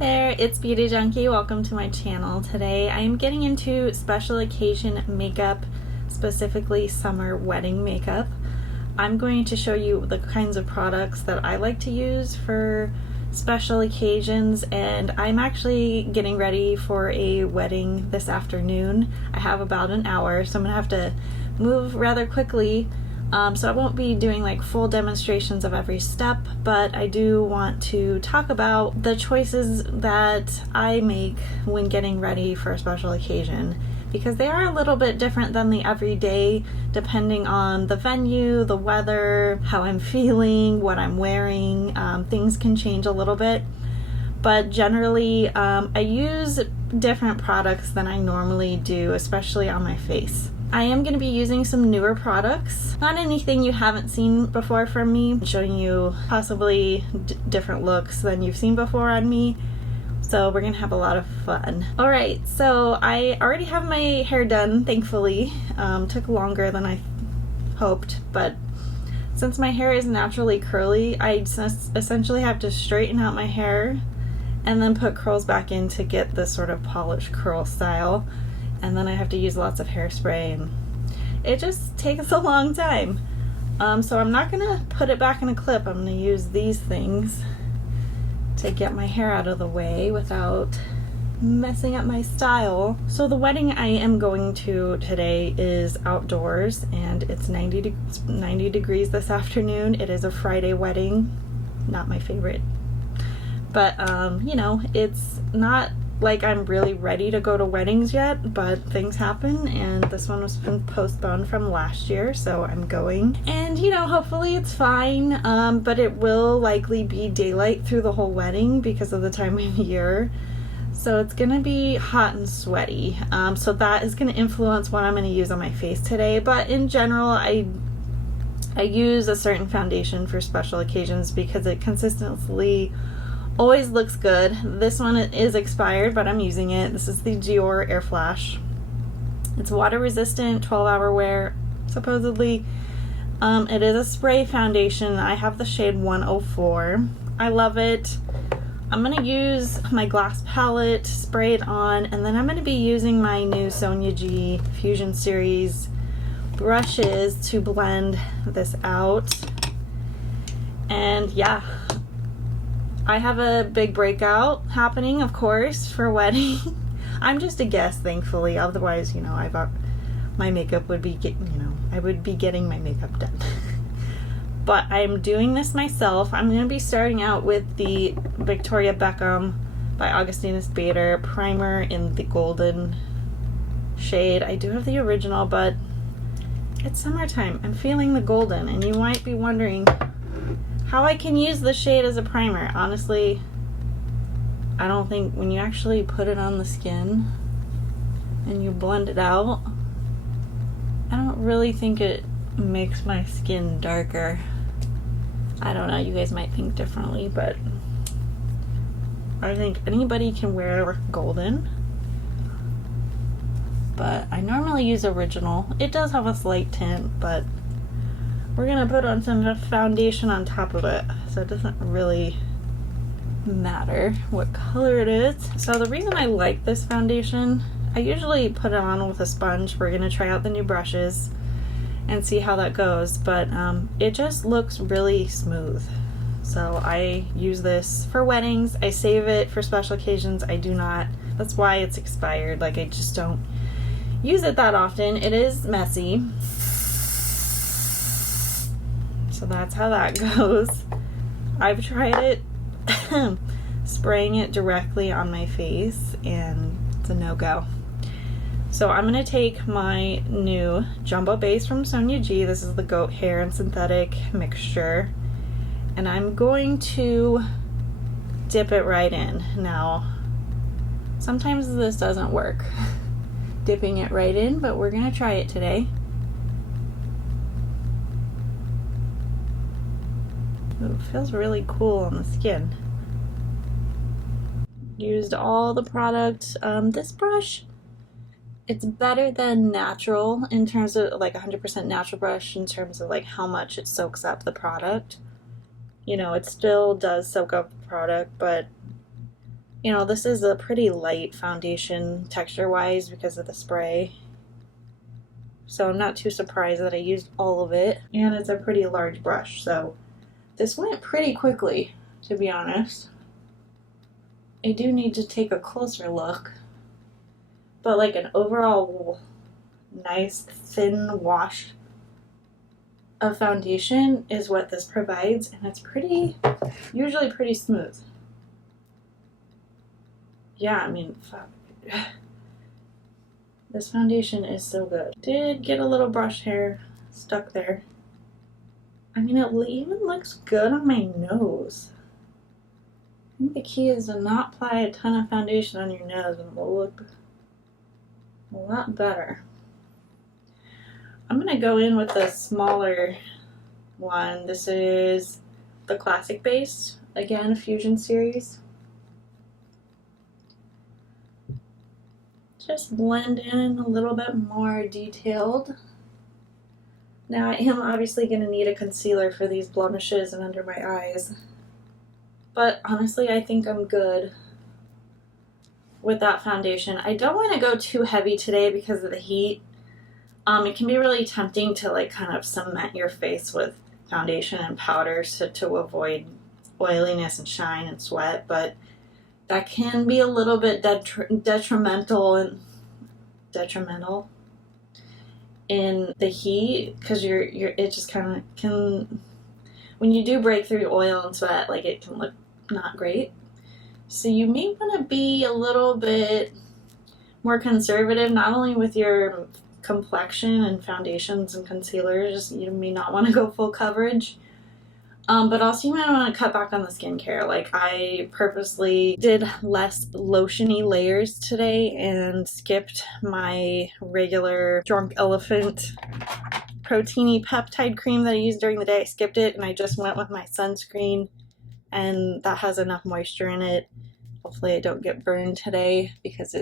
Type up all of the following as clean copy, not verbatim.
there, it's Beauty Junkie. Welcome to my channel. Today I am getting into special occasion makeup, specifically summer wedding makeup. I'm going to show you the kinds of products that I like to use for special occasions, and I'm actually getting ready for a wedding this afternoon. I have about an hour, so I'm gonna have to move rather quickly. So I won't be doing like full demonstrations of every step, but I do want to talk about the choices that I make when getting ready for a special occasion, because they are a little bit different than the everyday, depending on the venue, the weather, how I'm feeling, what I'm wearing. Things can change a little bit, but generally I use different products than I normally do, especially on my face. I am going to be using some newer products, not anything you haven't seen before from me, showing you possibly different looks than you've seen before on me. So we're going to have a lot of fun. Alright, so I already have my hair done, thankfully. Took longer than I hoped, but since my hair is naturally curly, I essentially have to straighten out my hair and then put curls back in to get this sort of polished curl style. And then I have to use lots of hairspray, and it just takes a long time. So I'm not gonna put it back in a clip. I'm gonna use these things to get my hair out of the way without messing up my style. So the wedding I am going to today is outdoors, and it's 90 degrees this afternoon. It is a Friday wedding, not my favorite. But you know, it's not like I'm really ready to go to weddings yet, but things happen, and this one was postponed from last year, so I'm going. And you know, hopefully it's fine, but it will likely be daylight through the whole wedding because of the time of year. So it's gonna be hot and sweaty. So that is gonna influence what I'm gonna use on my face today. But in general, I use a certain foundation for special occasions because it consistently always looks good. This one is expired, but I'm using it. This is the Dior Airflash. It's water resistant, 12-hour wear, supposedly. It is a spray foundation. I have the shade 104. I love it. I'm gonna use my glass palette, spray it on, and then I'm gonna be using my new Sonia G Fusion Series brushes to blend this out. And yeah, I have a big breakout happening, of course, for a wedding. I'm just a guest, thankfully. Otherwise, you know, my makeup would be, I would be getting my makeup done. But I'm doing this myself. I'm going to be starting out with the Victoria Beckham by Augustinus Bader primer in the golden shade. I do have the original, but it's summertime. I'm feeling the golden, and you might be wondering how I can use the shade as a primer. Honestly, I don't think when you actually put it on the skin and you blend it out, I don't really think it makes my skin darker. I don't know, you guys might think differently, but I think anybody can wear golden. But I normally use original. It does have a slight tint, but we're gonna put on some foundation on top of it, so it doesn't really matter what color it is. So the reason I like this foundation, I usually put it on with a sponge. We're gonna try out the new brushes and see how that goes, but it just looks really smooth. So I use this for weddings. I save it for special occasions. I do not, that's why it's expired. Like, I just don't use it that often. It is messy. So that's how that goes. I've tried it spraying it directly on my face, and it's a no-go. So I'm going to take my new jumbo base from Sonia G. This is the goat hair and synthetic mixture, and I'm going to dip it right in. Now, sometimes this doesn't work, dipping it right in, but we're going to try it today. It feels really cool on the skin. Used all the product. This brush, it's better than natural in terms of like 100% natural brush in terms of like how much it soaks up the product. You know, it still does soak up the product, but You know, this is a pretty light foundation texture-wise because of the spray. So I'm not too surprised that I used all of it. And it's a pretty large brush, so this went pretty quickly, to be honest. I do need to take a closer look. But like an overall nice thin wash of foundation is what this provides, and it's usually pretty smooth. Yeah, I mean, fuck. This foundation is so good. Did get a little brush hair stuck there. I mean, it even looks good on my nose. I think the key is to not apply a ton of foundation on your nose and it will look a lot better. I'm going to go in with the smaller one. This is the Classic Base, again, Fusion Series. Just blend in a little bit more detailed. Now I am obviously going to need a concealer for these blemishes and under my eyes, but honestly I think I'm good with that foundation. I don't want to go too heavy today because of the heat. It can be really tempting to like kind of cement your face with foundation and powders to avoid oiliness and shine and sweat, but that can be a little bit detrimental in the heat, because it just kind of can, when you do break through oil and sweat, like it can look not great. So you may want to be a little bit more conservative, not only with your complexion and foundations and concealers, you may not want to go full coverage. But also you might want to cut back on the skincare. Like I purposely did less lotiony layers today and skipped my regular Drunk Elephant proteiny peptide cream that I used during the day. I skipped it and I just went with my sunscreen, and that has enough moisture in it. Hopefully I don't get burned today because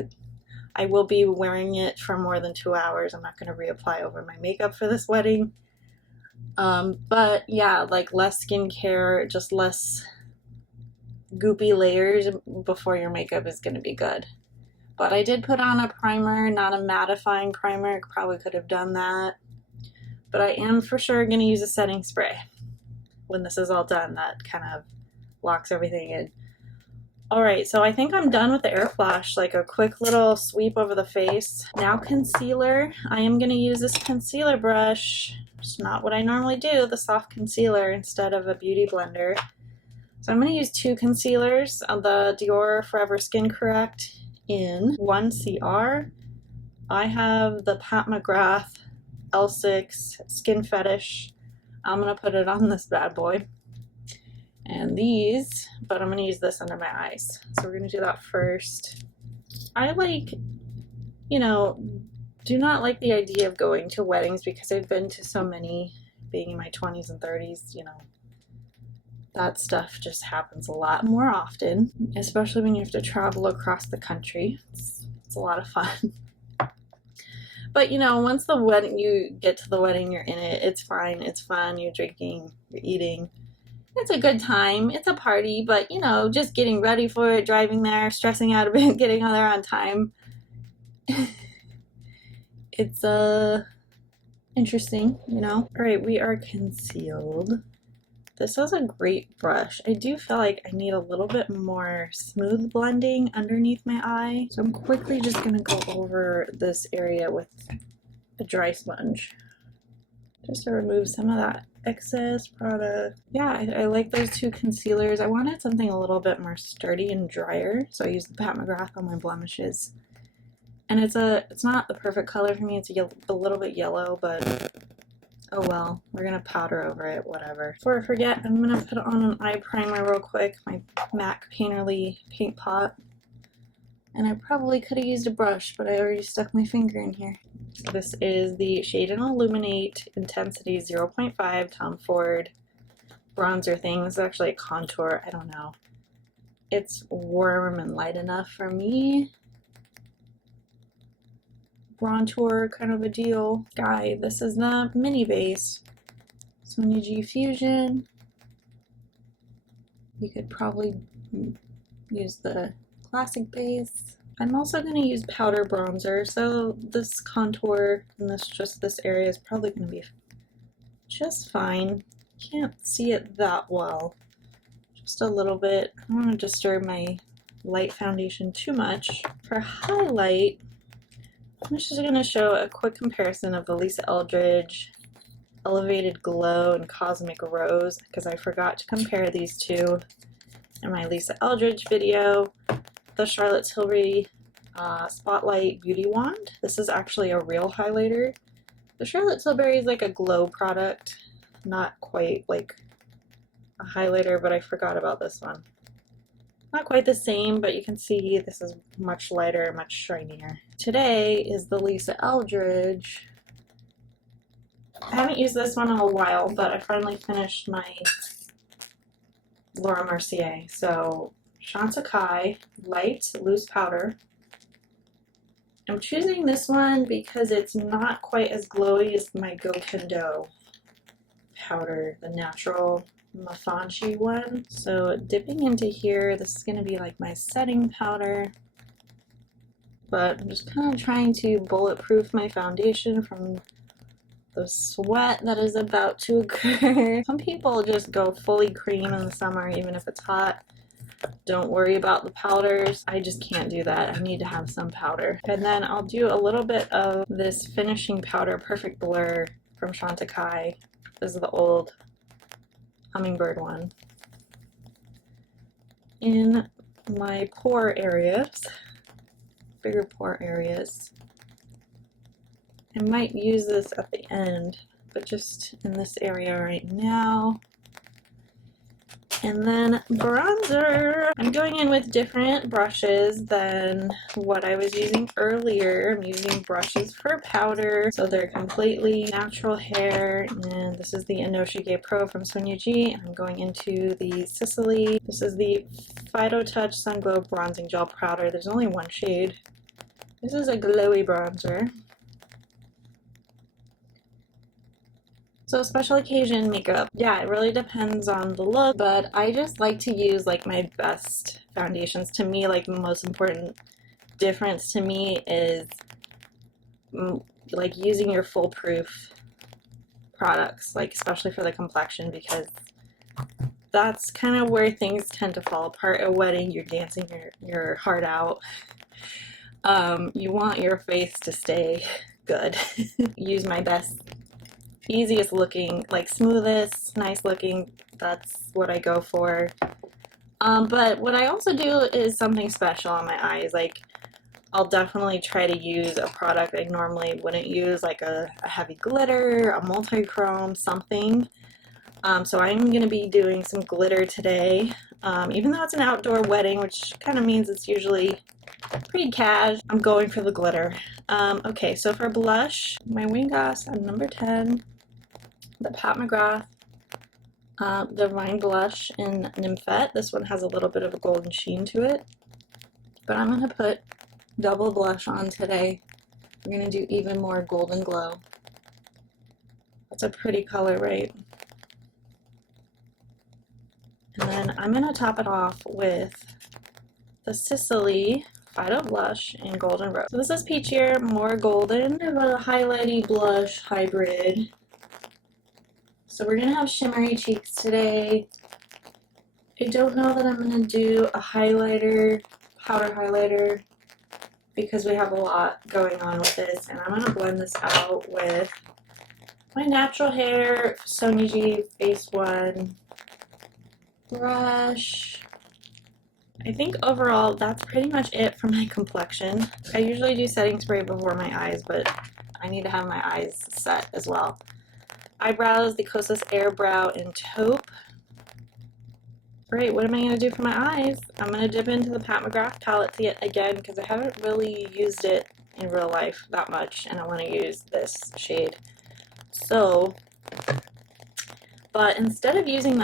I will be wearing it for more than 2 hours. I'm not going to reapply over my makeup for this wedding. But yeah, like less skincare, just less goopy layers before your makeup is going to be good. But I did put on a primer, not a mattifying primer. Probably could have done that. But I am for sure going to use a setting spray when this is all done. That kind of locks everything in. Alright, so I think I'm done with the Airflash, like a quick little sweep over the face. Now concealer. I am going to use this concealer brush. It's not what I normally do, the soft concealer instead of a beauty blender. So I'm going to use 2 concealers, the Dior Forever Skin Correct in 1CR. I have the Mcgrath L6 Skin Fetish. I'm going to put it on this bad boy. And these, but I'm going to use this under my eyes. So we're going to do that first. I like, do not like the idea of going to weddings because I've been to so many, being in my 20s and 30s, that stuff just happens a lot more often, especially when you have to travel across the country. It's a lot of fun. But once you get to the wedding, you're in it, it's fine, it's fun, you're drinking, you're eating. It's a good time, it's a party, but just getting ready for it, driving there, stressing out a bit, getting there on time. It's interesting, Alright, we are concealed. This is a great brush. I do feel like I need a little bit more smooth blending underneath my eye. So I'm quickly just going to go over this area with a dry sponge, just to remove some of that excess product. Yeah, I like those 2 concealers. I wanted something a little bit more sturdy and drier, so I used the Mcgrath on my blemishes. And it's not the perfect color for me. It's a little bit yellow, but oh well. We're gonna powder over it, whatever. Before I forget, I'm gonna put on an eye primer real quick, my MAC Painterly Paint Pot. And I probably could have used a brush, but I already stuck my finger in here. This is the shade in Illuminate Intensity 0.5 Tom Ford bronzer thing. This is actually a contour. I don't know. It's warm and light enough for me. Bronzer kind of a deal. Guy, this is the mini base. Sonia G Fusion. You could probably use the classic base. I'm also going to use powder bronzer, so this contour and this area is probably going to be just fine. Can't see it that well. Just a little bit. I don't want to disturb my light foundation too much. For highlight, I'm just going to show a quick comparison of the Lisa Eldridge Elevated Glow and Cosmic Rose, because I forgot to compare these two in my Lisa Eldridge video. The Charlotte Tilbury Spotlight Beauty Wand. This is actually a real highlighter. The Charlotte Tilbury is like a glow product, not quite like a highlighter, but I forgot about this one. Not quite the same, but you can see this is much lighter, much shinier. Today is the Lisa Eldridge. I haven't used this one in a while, but I finally finished my Laura Mercier. So Chantecaille Light Loose Powder. I'm choosing this one because it's not quite as glowy as my Go powder, the natural Mafanchi one. So dipping into here, this is going to be like my setting powder, but I'm just kind of trying to bulletproof my foundation from the sweat that is about to occur. Some people just go fully cream in the summer even if it's hot. Don't worry about the powders. I just can't do that. I need to have some powder. And then I'll do a little bit of this finishing powder, Perfect Blur from Chantecaille. This is the old hummingbird one. In my pore areas, bigger pore areas. I might use this at the end, but just in this area right now. And then bronzer. I'm going in with different brushes than what I was using earlier. I'm using brushes for powder, so they're completely natural hair. And this is the Inoshige Pro from Sonia G. I'm going into the Sisley. This is the Phyto Touch Sun Glow Bronzing Gel Powder. There's only one shade. This is a glowy bronzer. So special occasion makeup, yeah, it really depends on the look, but I just like to use like my best foundations. To me, like the most important difference to me is like using your foolproof products, like especially for the complexion, because that's kind of where things tend to fall apart. At a wedding, you're dancing your heart out. You want your face to stay good. Use my best, easiest looking, like smoothest, nice looking, that's what I go for. But what I also do is something special on my eyes. Like I'll definitely try to use a product I normally wouldn't use, like a heavy glitter, a multi-chrome, something. So I'm going to be doing some glitter today, even though it's an outdoor wedding, which kind of means it's usually pretty cash. I'm going for the glitter. Okay, so for blush, my Wingos on number 10, the Pat McGrath Divine Blush in Nymphette. This one has a little bit of a golden sheen to it, but I'm going to put double blush on today. We're going to do even more golden glow. That's a pretty color, right? And then I'm going to top it off with the Sisley Phyto Blush in Golden Rose. So this is peachier, more golden. I have a highlighty blush hybrid. So we're going to have shimmery cheeks today. I don't know that I'm going to do a highlighter, powder highlighter, because we have a lot going on with this. And I'm going to blend this out with my natural hair Sonia G Face One brush. I think overall that's pretty much it for my complexion. I usually do setting spray before my eyes, but I need to have my eyes set as well. Eyebrows, the Kosas Airbrow in Taupe. Great, what am I going to do for my eyes? I'm going to dip into the Pat McGrath palette again because I haven't really used it in real life that much, and I want to use this shade. So, but instead of using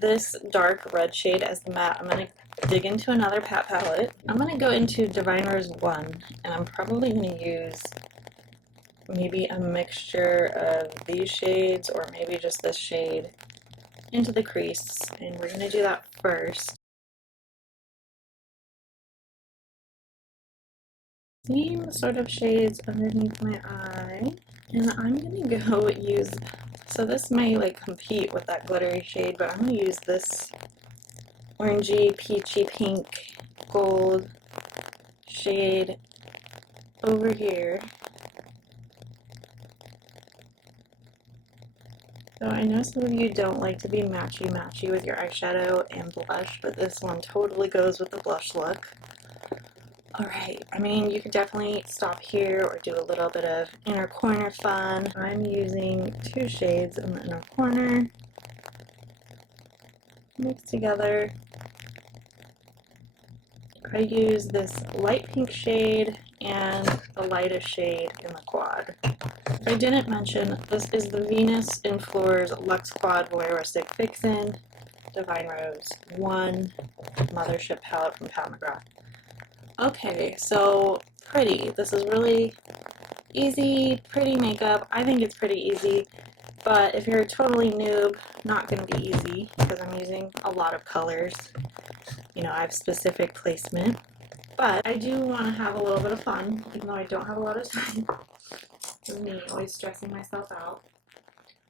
this dark red shade as the matte, I'm going to dig into another Pat palette. I'm going to go into Divine Rose 1, and I'm probably going to use maybe a mixture of these shades or maybe just this shade into the crease, and we're going to do that first. Same sort of shades underneath my eye. And I'm gonna go use, so this may like compete with that glittery shade, but I'm gonna use this orangey, peachy, pink, gold shade over here. So I know some of you don't like to be matchy-matchy with your eyeshadow and blush, but this one totally goes with the blush look. Alright, I mean, you could definitely stop here or do a little bit of inner corner fun. I'm using 2 shades in the inner corner, mixed together. I use this light pink shade and the lightest shade in the quad. If I didn't mention, this is the Venus in Fleurs Luxe Quad Voyeuristic Vixen Divine Rose 1 Mothership palette from Mcgrath. Okay, so pretty. This is really easy, pretty makeup. I think it's pretty easy, but if you're a totally noob, not going to be easy because I'm using a lot of colors. You know, I have specific placement, but I do want to have a little bit of fun, even though I don't have a lot of time. This is me always stressing myself out.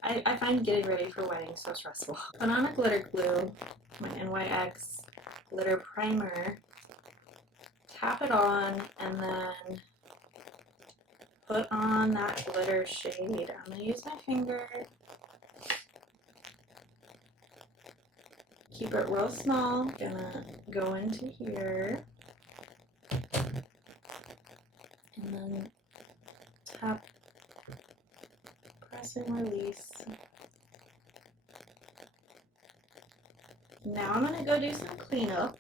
I find getting ready for weddings so stressful. Put on a glitter glue, my NYX glitter primer, tap it on, and then put on that glitter shade. I'm going to use my finger. Keep it real small. Gonna go into here. And then tap, press and release. Now I'm gonna go do some cleanup.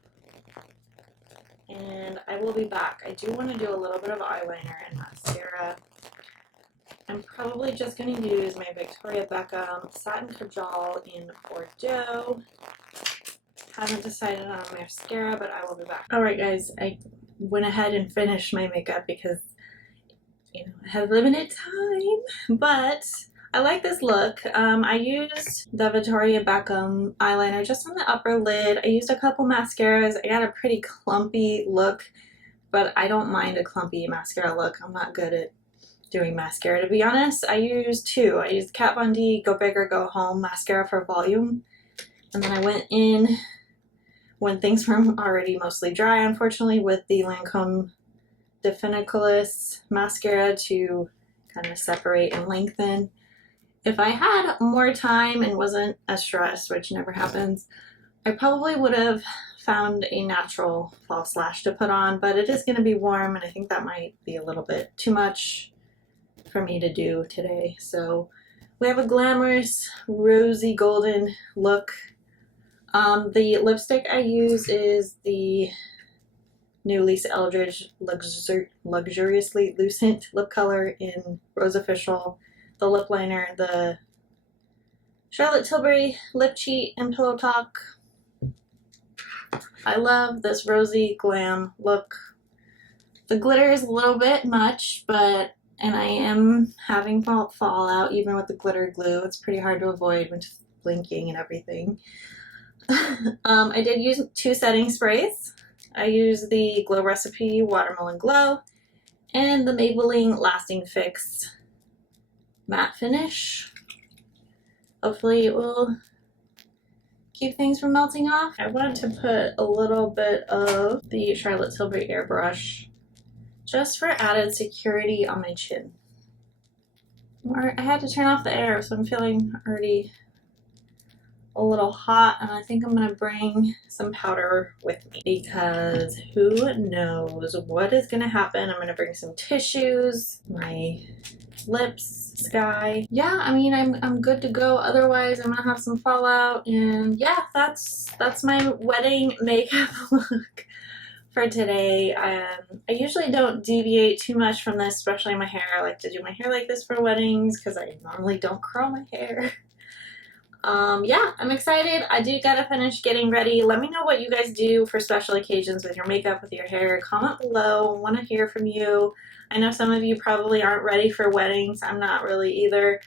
And I will be back. I do want to do a little bit of eyeliner and mascara. I'm probably just going to use my Victoria Beckham Satin Kajal in Bourdeaux. Haven't decided on mascara, but I will be back. Alright guys, I went ahead and finished my makeup because, you know, I have limited time, but I like this look. I used the Victoria Beckham eyeliner just on the upper lid. I used a couple mascaras. I got a pretty clumpy look, but I don't mind a clumpy mascara look. I'm not good at doing mascara, to be honest. I used 2. I used Kat Von D Go Big or Go Home mascara for volume, and then I went in when things were already mostly dry, unfortunately, with the Lancome Definicils mascara to kind of separate and lengthen. If I had more time and wasn't as stressed, which never happens, I probably would have found a natural false lash to put on, but it is going to be warm, and I think that might be a little bit too much for me to do today. So we have a glamorous rosy golden look. The lipstick I use is the new Eldridge Luxuriously Lucent lip color in Rose Official. The lip liner, the Charlotte Tilbury Lip Cheat and Pillow Talk. I love this rosy glam look. The glitter is a little bit much, and I am having fallout even with the glitter glue. It's pretty hard to avoid when blinking and everything. I did use 2 setting sprays. I used the Glow Recipe Watermelon Glow and the Maybelline Lasting Fix matte finish. Hopefully it will keep things from melting off. I wanted to put a little bit of the Charlotte Tilbury airbrush just for added security on my chin. I had to turn off the air, so I'm feeling already a little hot, and I think I'm going to bring some powder with me because who knows what is going to happen. I'm going to bring some tissues, my lips, sky. Yeah, I mean, I'm good to go. Otherwise, I'm going to have some fallout, and yeah, that's my wedding makeup look for today. I usually don't deviate too much from this, especially my hair. I like to do my hair like this for weddings because I normally don't curl my hair. Yeah, I'm excited. I do gotta finish getting ready. Let me know what you guys do for special occasions with your makeup, with your hair. Comment below. I want to hear from you. I know some of you probably aren't ready for weddings. I'm not really either.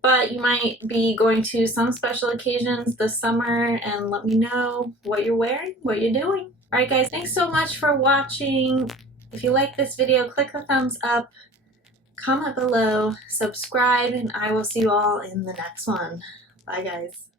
But you might be going to some special occasions this summer, and let me know what you're wearing, what you're doing. Alright guys, thanks so much for watching. If you like this video, click the thumbs up, comment below, subscribe, and I will see you all in the next one. Bye guys.